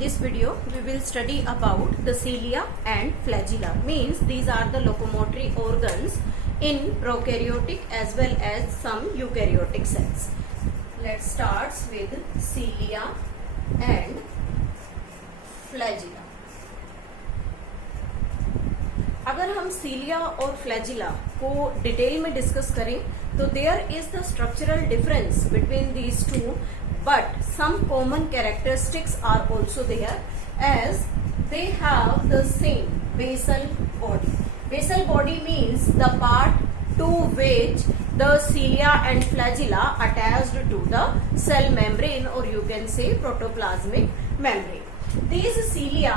this video we will study about the cilia and flagella. Means these are the locomotory organs in prokaryotic as well as some eukaryotic cells. Let's start with cilia and flagella. अगर हम सीलिया और फ्लैजिला को डिटेल में discuss करें तो there is the structural difference between these two, but some common characteristics are also there as they have the same basal body. Basal body means the part to which the cilia and flagella attached to the cell membrane, or you can say protoplasmic membrane. These cilia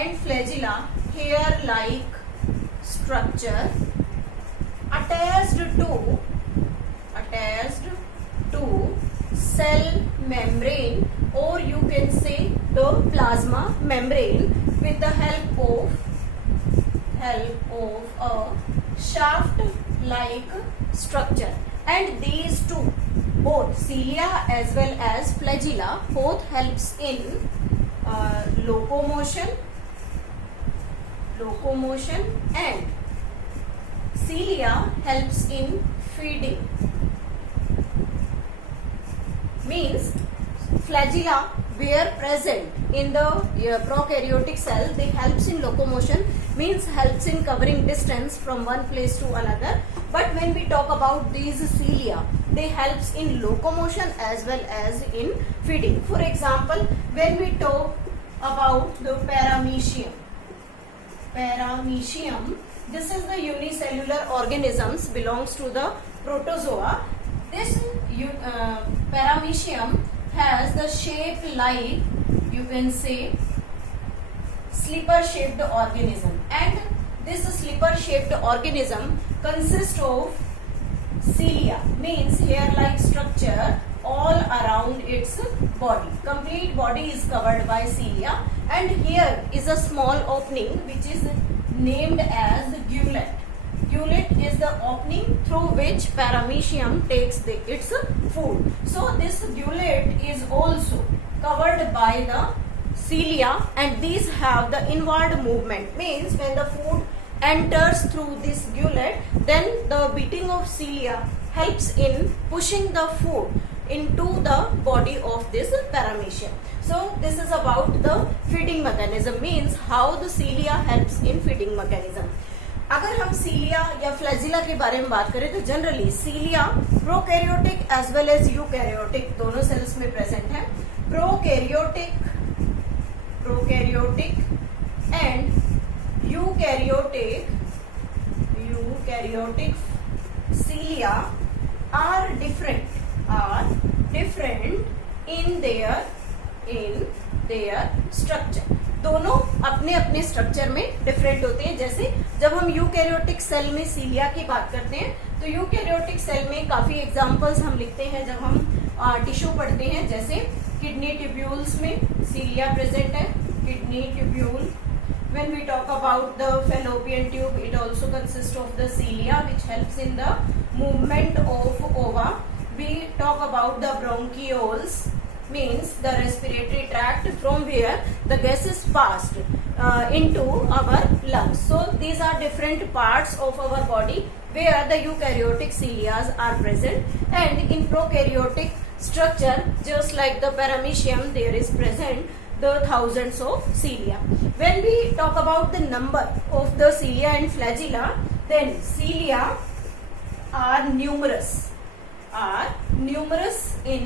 and flagella hair-like structure attached to cell membrane, or you can say the plasma membrane, with the help of a shaft-like structure. And these two, both cilia as well as flagella, both helps in locomotion, and cilia helps in feeding. Means flagella where present in the prokaryotic cell, they helps in locomotion, means helps in covering distance from one place to another. But when we talk about these cilia, they helps in locomotion as well as in feeding. For example, when we talk about the paramecium, this is the unicellular organisms, belongs to the protozoa. This paramecium has the shape like, you can say, slipper shaped organism, and this slipper shaped organism consists of cilia, means hair like structure all around its body. Complete body is covered by cilia, and here is a small opening which is named as the gullet. Gullet is the opening through which paramecium takes its food. So this gullet is also covered by the cilia, and these have the inward movement. Means when the food enters through this gullet, then the beating of cilia helps in pushing the food into the body of this paramecium. So this is about the feeding mechanism, means how the cilia helps in feeding mechanism. अगर हम सीलिया या फ्लैजिला के बारे में बात करें तो generally cilia prokaryotic as well as eukaryotic दोनों सेल्स में प्रेजेंट है. Prokaryotic and eukaryotic cilia are different in their structure. दोनों अपने अपने स्ट्रक्चर में डिफरेंट होते हैं. जैसे जब हम यूकैरियोटिक सेल में सीलिया की बात करते हैं तो यूकैरियोटिक सेल में काफी एग्जांपल्स हम लिखते हैं जब हम टिश्यू पढ़ते हैं. जैसे किडनी ट्यूब्यूल्स में सीलिया प्रेजेंट है, kidney tubule. When we talk about the fallopian tube, it also consist of the cilia which helps in the movement of ova. We talk about the bronchioles, means the respiratory tract from where the gas is passed into our lungs. So these are different parts of our body where the eukaryotic cilia are present, and in prokaryotic structure, just like the paramecium, there is present the thousands of cilia. When we talk about the number of the cilia and flagella, then cilia are numerous in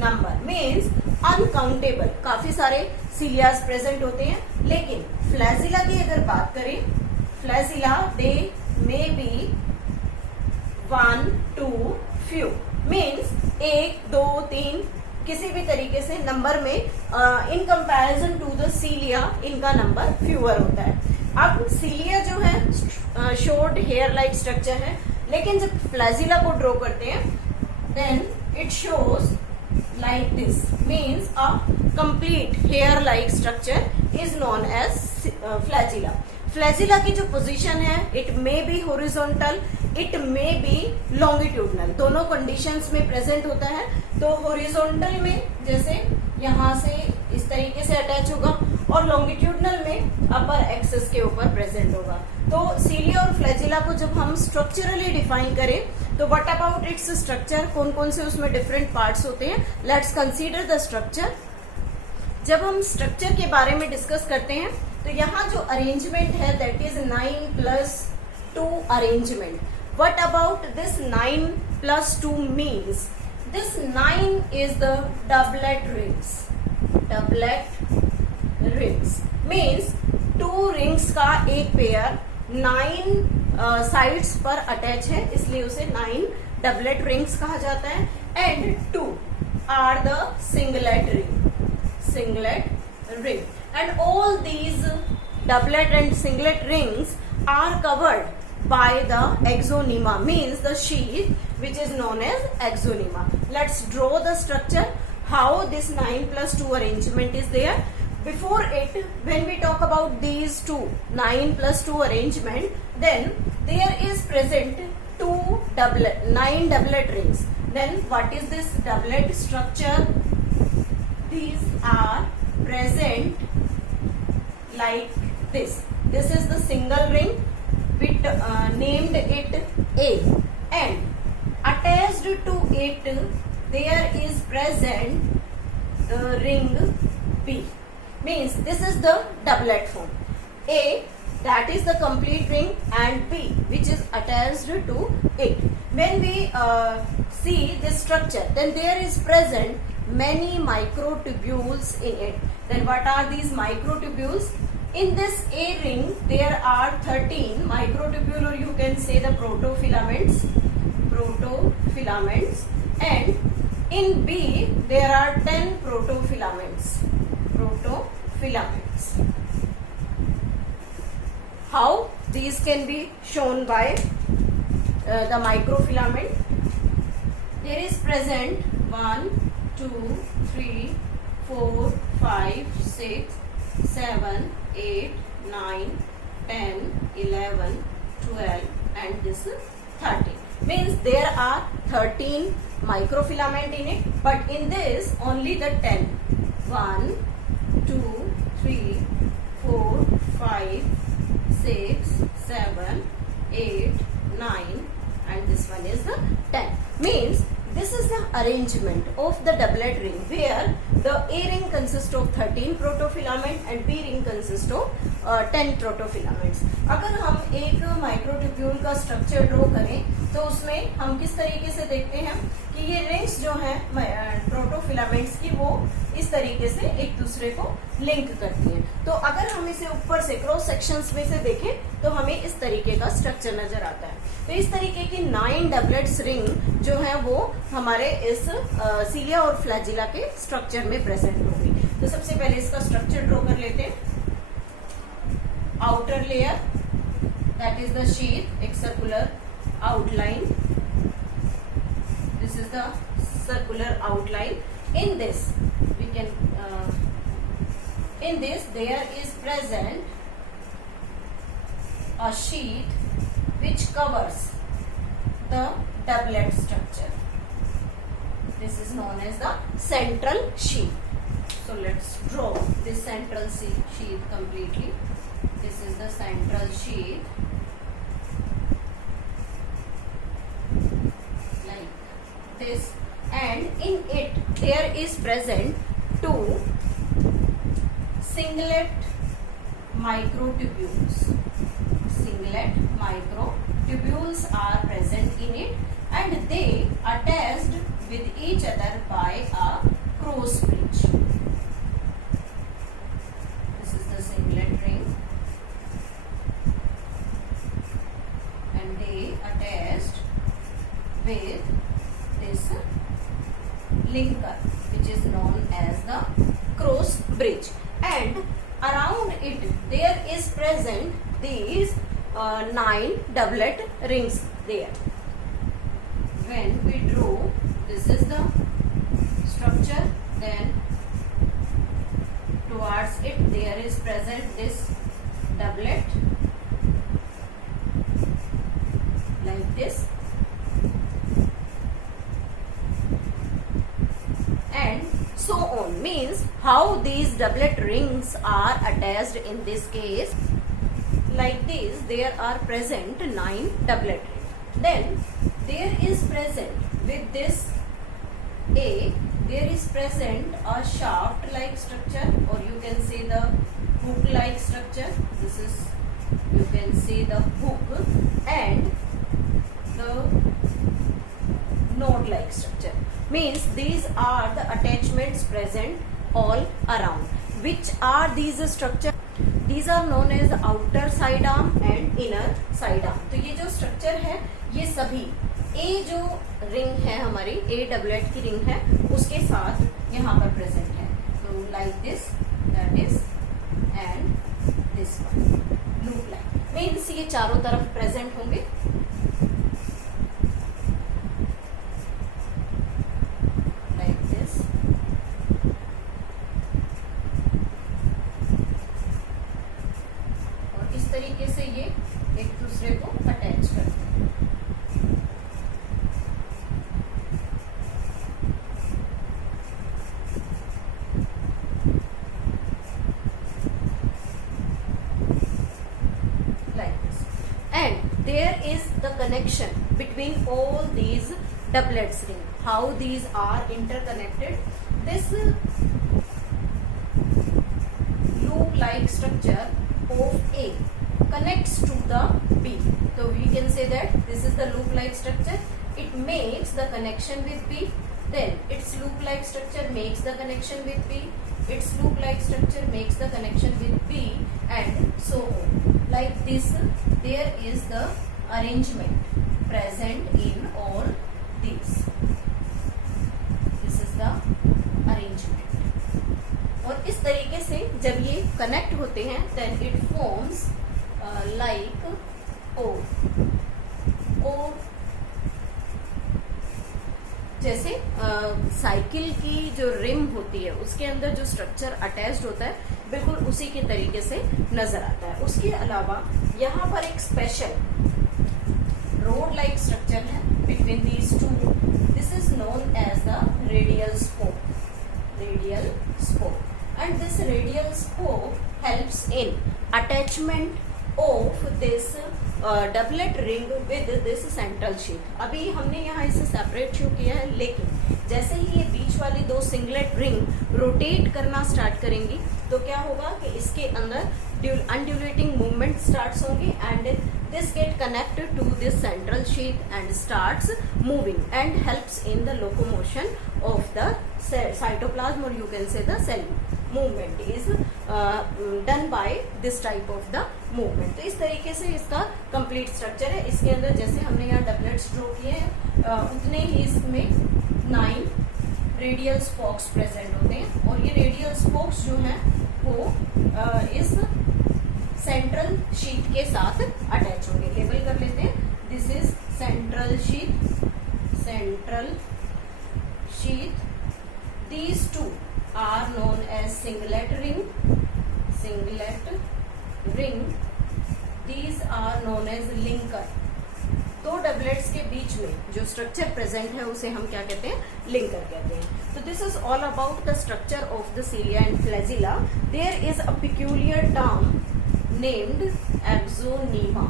number, means uncountable. काफी सारे सीलियास प्रेजेंट होते हैं. लेकिन फ्लैजिला की अगर बात करें, फ्लैजिला दे मे बी 1 2 few, मीन्स 1 2 3 किसी भी तरीके से नंबर में इन कंपैरिजन टू द सीलिया इनका नंबर फ्यूअर होता है. अब सीलिया जो है शॉर्ट हेयर लाइक स्ट्रक्चर है, लेकिन जब फ्लैजिला को ड्रॉ करते हैं then it shows like this, means a complete hair like structure is known as flagella. Flagella की जो पोजीशन है, it may be horizontal, it may be longitudinal, दोनों कंडीशंस में प्रेजेंट होता है. तो हॉरिजॉन्टल में जैसे यहाँ से इस तरीके से अटैच अटैच होगा और लॉन्गिट्यूडनल में अपर एक्सिस के ऊपर प्रेजेंट होगा। तो सीलिया और फ्लैजिला को जब हम स्ट्रक्चरली डिफाइन करें तो व्हाट अबाउट इट्स स्ट्रक्चर, कौन कौन से उसमें डिफरेंट पार्ट्स होते हैं, लेट्स कंसीडर द स्ट्रक्चर। जब हम स्ट्रक्चर के बारे में डिस्कस करते हैं तो यहाँ जो अरेंजमेंट है that is 9+2 arrangement. What about this 9+2 means this 9 is the doublet rings. Doublet rings means 2 rings का एक पेयर 9 साइड्स पर अटैच है, इसलिए उसे 9 doublet rings कहा जाता है। एंड 2 are the singlet ring. Singlet ring. And all these doublet and singlet rings are covered by the axonema, means the sheath which is known as axonema. Let's draw the structure, how this 9+2 arrangement is there. Before it, when we talk about these two 9+2 arrangement, then there is present 9 doublet rings. Then what is this doublet structure? These are present like this. This is the single ring. We named it A, and attached to it there is present ring B. Means this is the doublet form. A, that is the complete ring, and B which is attached to it. When we see this structure, then there is present many microtubules in it. Then what are these microtubules? In this A ring there are 13 microtubule, or you can say the protofilaments, and in B there are 10 protofilaments. How these can be shown by the microfilament? There is present 1, 2, 3, 4, 5, 6, 7, 8, 9, 10, 11, 12 and this is 13. Means there are 13 microfilament in it, but in this only the 10. 1, 2, 3, 4, 5, 6, 7, 8, 9 and this one is the 10. Means this is the arrangement of the doublet ring where the A ring consists of 13 protofilament and B ring consists of 10 protofilaments. अगर हम एक माइक्रोट्यूब्यूल का structure draw करें तो उसमें हम किस तरीके से देखते हैं कि ये रिंग्स जो हैं प्रोटोफिलामेंट्स की वो इस तरीके से एक दूसरे को लिंक करती हैं। तो अगर हम इसे ऊपर से क्रॉस सेक्शंस में से देखें तो हमें इस तरीके का स्ट्रक्चर नजर आता है। तो इस तरीके की 9 डबलेट्स रिंग जो है वो हमारे इस सीलिया और फ्लैजिला के स्ट्रक्चर में प्रेजेंट होगी। तो सबसे पहले इसका स्ट्रक्चर ड्रॉ कर लेते हैं। Outer layer that is the sheath, एक circular outline. This is the circular outline. In this we can in this there is present a sheet which covers the doublet structure. This is known as the central sheet. So let's draw this central sheet completely. This is the central sheet. This, and in it there is present 2 singlet microtubules. Singlet microtubules are present in it and they attached with each other by a cross bridge. This is the singlet ring and they attached with this linker which is known as the cross bridge, and around it there is present these 9 doublet rings there. When we draw, this is the structure, then towards it there is present this doublet like this, and so on. means how these doublet rings are attached in this case. Like this, there are present 9 doublet rings. Then there is present with this A, there is present a shaft like structure, or you can say the hook like structure. This is, you can say, the hook, and the knot like structure. Means these are the attachments present all around. Which are these structure? These are known as outer side arm and inner side arm. तो ये जो स्ट्रक्चर है, ये सभी ए जो रिंग है हमारी, ए डबलेट की रिंग है, उसके साथ यहाँ पर प्रेजेंट है. तो like this, that is, and this one loop like. Means ये चारों तरफ प्रेजेंट होंगे. Like this. और इस तरीके से ये एक दूसरे को अटैच करते हैं. There is the connection between all these doublets ring. How these are interconnected? This loop-like structure of A connects to the B. So we can say that this is the loop-like structure. It makes the connection with B. Then its loop-like structure makes the connection with B. Its loop-like structure makes the connection with B, and so on. Like this, there is the arrangement present in all these. This is the arrangement. और इस तरीके से जब ये connect होते हैं, then it forms like O. जैसे साइकिल की जो रिम होती है, उसके अंदर जो स्ट्रक्चर अटैच्ड होता है, बिल्कुल उसी के तरीके से नजर आता है. उसके अलावा यहाँ पर एक स्पेशल रोड लाइक स्ट्रक्चर है between these two. This is known as the radial spoke. Radial spoke. And this radial spoke helps in attachment of this doublet ring with this central sheath. अभी हमने यहाँ इसे separate show किया है, लेकिन जैसे ही ये बीच वाली दो सिंगलेट रिंग रोटेट करना स्टार्ट करेंगी, तो क्या होगा कि इसके अंदर अनड्यूलेटिंग मूवमेंट स्टार्ट्स होंगी, and this get connected to this central sheet and starts moving and helps in the locomotion of the cytoplasm, और you can say the cell movement is done by this type of the movement. तो इस तरीके से इसका complete structure है. इसके अंदर जैसे हमने यहाँ डबलेट्स ड्रॉ किए हैं, उतने ही इसमें 9 रेडियल स्पोक्स प्रेजेंट होते हैं, और ये रेडियल स्पोक्स जो हैं वो इस सेंट्रल शीट के साथ अटैच होंगे. लेबल कर लेते हैं. This is central sheet. Central sheet. These two are known as singlet ring. Singlet ring. These are known as linker. दो डबलेट्स के बीच में जो स्ट्रक्चर प्रेजेंट है उसे हम क्या कहते हैं? लिंकर कहते हैं. तो this is all about the structure of the cilia and flagella. There is a peculiar term named axonema.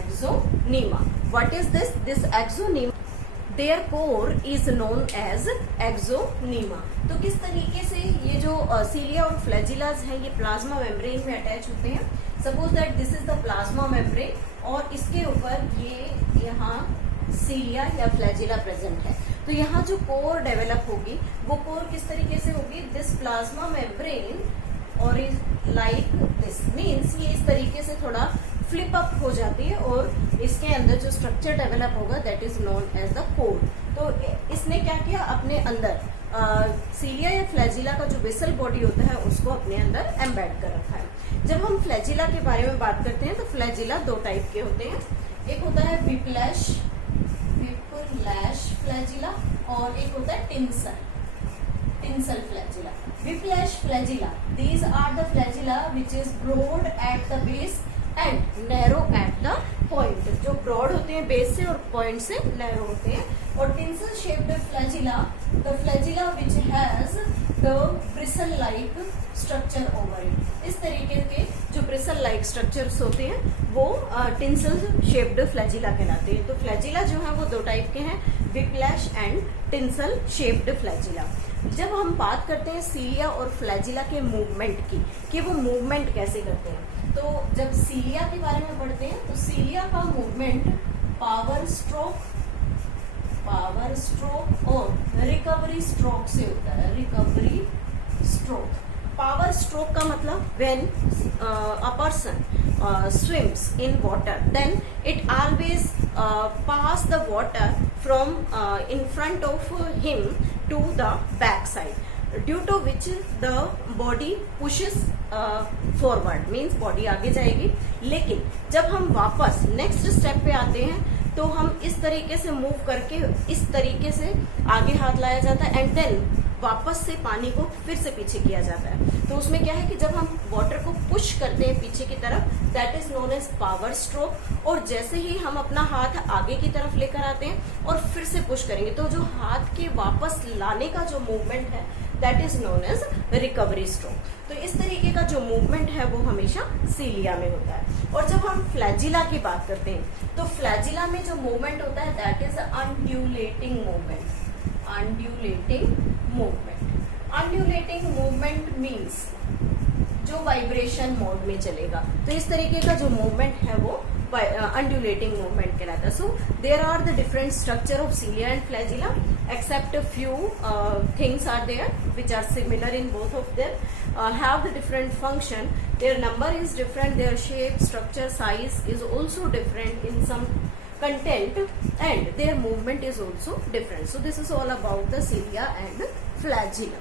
Axonema. What is this? This axonema. Their core is known as axonema. तो किस तरीके से ये जो सीलिया और फ्लैजिलाज हैं, ये प्लाज्मा मेम्ब्रेन में अटैच होते हैं. Suppose that this is the plasma membrane, और इसके ऊपर ये यहाँ सीलिया या फ्लैजिला प्रेजेंट है. तो यहाँ जो कोर डेवलप होगी, वो कोर किस तरीके से होगी? दिस प्लाज्मा मेम्ब्रेन और इज लाइक दिस. मीन्स ये इस तरीके से थोड़ा फ्लिप अप हो जाती है, और इसके अंदर जो स्ट्रक्चर डेवलप होगा that is known as the core. तो इसने क्या किया? अपने अंदर सीलिया या फ्लैजिला का जो वेसल बॉडी होता है उसको अपने अंदर एम्बेड कर रखा है. जब हम फ्लैजिला के बारे में बात करते हैं तो फ्लैजिला दो टाइप के होते हैं. एक होता है विप्लैश फ्लैजिला, और एक होता है tinsel flagella. Whiplash flagella, these are the flagella which is broad at the base and narrow at the point. जो ब्रॉड होते हैं बेस से और पॉइंट से नैरो होते हैं. और tinsel shaped flagella the flagella which has the bristle like structure over it. इस तरीके के जो bristle like structures होते हैं वो tinsel shaped flagella कहलाते हैं. तो flagella जो है वो दो टाइप के हैं, whiplash and tinsel shaped flagella. जब हम बात करते हैं सीलिया और फ्लैजिला के मूवमेंट की कि वो मूवमेंट कैसे करते हैं, तो जब सीलिया के बारे में पढ़ते हैं तो सीलिया का मूवमेंट पावर स्ट्रोक और रिकवरी स्ट्रोक से होता है. Recovery stroke. पावर स्ट्रोक का मतलब when a person swims in water, then it always pass the water from in front of him to the back side, due to which the body pushes forward, means body आगे जाएगी. लेकिन जब हम वापस next step पे आते हैं तो हम इस तरीके से मूव करके इस तरीके से आगे हाथ लाया जाता है एंड देन वापस से पानी को फिर से पीछे किया जाता है. तो उसमें क्या है कि जब हम वाटर को पुश करते हैं पीछे की तरफ, that is known as power stroke. और जैसे ही हम अपना हाथ आगे की तरफ लेकर आते हैं और फिर से पुश करेंगे तो जो हाथ के वापस लाने का जो मूवमेंट है that is known as recovery stroke. तो इस तरीके का जो मूवमेंट है वो हमेशा सीलिया में होता है. और जब हम फ्लैजिला की बात करते हैं तो फ्लैजिला में जो मूवमेंट होता है that is undulating movement. Undulating movement means जो वाइब्रेशन मोड में चलेगा. तो इस तरीके का जो मूवमेंट है वो अनड्यूलेटिंग मूवमेंट कहलाता है. So there are the different structure of cilia and flagella, except few things are there which are similar in both of them, have the different function. Their number is different, their shape, structure, size is also different in some content, and their movement is also different. So this is all about the cilia and flagella.